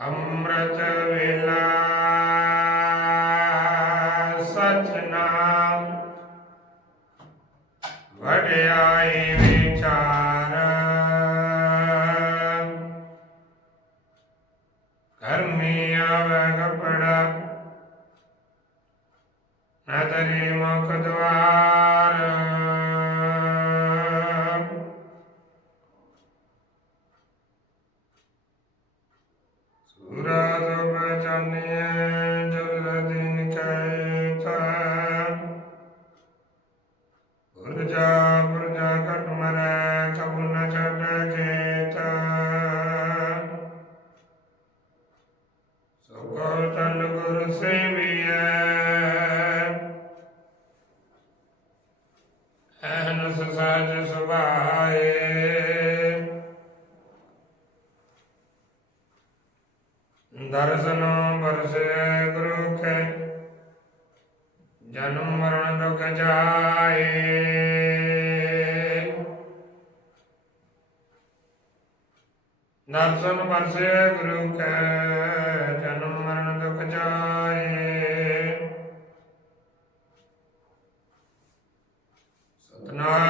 ਅੰਮ੍ਰਿਤ ਵੇਲਾ ਸਚ ਨਾਮ ਵਡਿਆਈ ਵਿਚਾਰ ਕਰਮੀ ਆਵੈ ਕਪੜਾ ਨਦਰੀ ਮੁਖ ਸੂਰਾ ਤੋਂ ਬਚਾਨੀਏ ਜੁਲ ਦਿਨ ਕੈ ਤਾ ਪੁਰਜਾ ਪੁਰਜਾ ਕਟ ਮਰੈ ਕਬੁ ਨ ਛੱਡ ਕੇਤ ਸੋ ਕੋ ਤਨ ਗੁਰ ਸੇਵੀਐ। ਅਹਨਸ ਸਾਜ ਸੁਭਾਏ। ਦਰਸ਼ਨ ਬਰਸੇ ਗੁਰੂ ਕੇ ਜਨਮ ਮਰਨ ਦੁਖ ਜਾਏ। ਦਰਸ਼ਨ ਬਰਸੇ ਗੁਰੂ ਕੇ ਜਨਮ ਮਰਨ ਦੁਖ ਜਾਏ। ਸਤਨਾਮ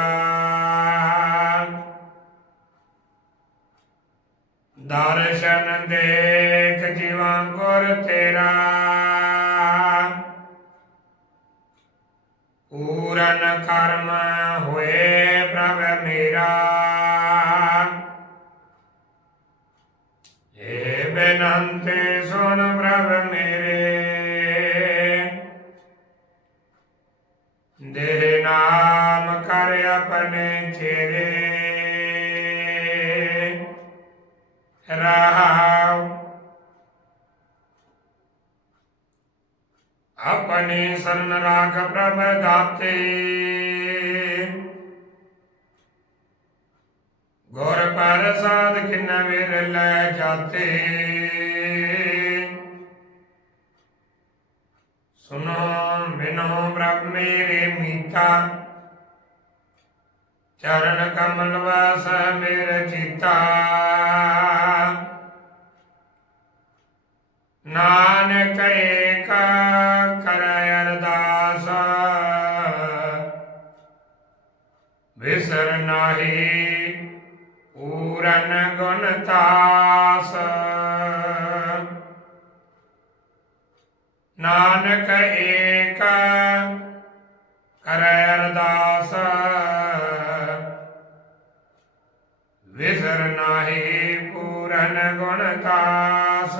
ਦਰਸ਼ਨ ਦੇਖ ਜੀਵਾਂ ਗੁਰ ਤੇਰਾ। ਪੂਰਨ ਕਰਮ ਹੋਏ ਪ੍ਰਭ ਮੇਰਾ। ਏ ਬੇਨੰਤੇ ਸੁਨ ਪ੍ਰਭ ਮੇਰੇ। ਦੇ ਨਾਮ ਕਰ ਆਪਣੇ ਚੇਰੇ ਰਹਾਉ ਆਪਣੀ ਸਰਨ ਰਾਖ ਪ੍ਰਭ ਦਾਤੇ। ਗੁਰ ਪ੍ਰਸਾਦ ਕਿਨ ਵੀਰ ਲੈ ਜਾਤੇ। ਸੁਨੋ ਬਿਨੋ ਪ੍ਰਭ ਮੇਰੇ ਮੀਤਾ ਚਰਨ ਕਮਲ ਵਾਸ ਮੇਰ ਚਿਤਾ। ਨਾਨਕ ਏਕ ਕਰੈ ਅਰਦਾਸ। ਵਿਸਰ ਨਾਹੀ ਪੂਰਨ ਗੁਣ ਤਾਸ। ਨਾਨਕ ਏਕ ਕਰੈ ਅਰਦਾਸ। ਵਿਸਰ ਨਾਹੀ ਪੂਰਨ ਗੁਣ ਤਾਸ।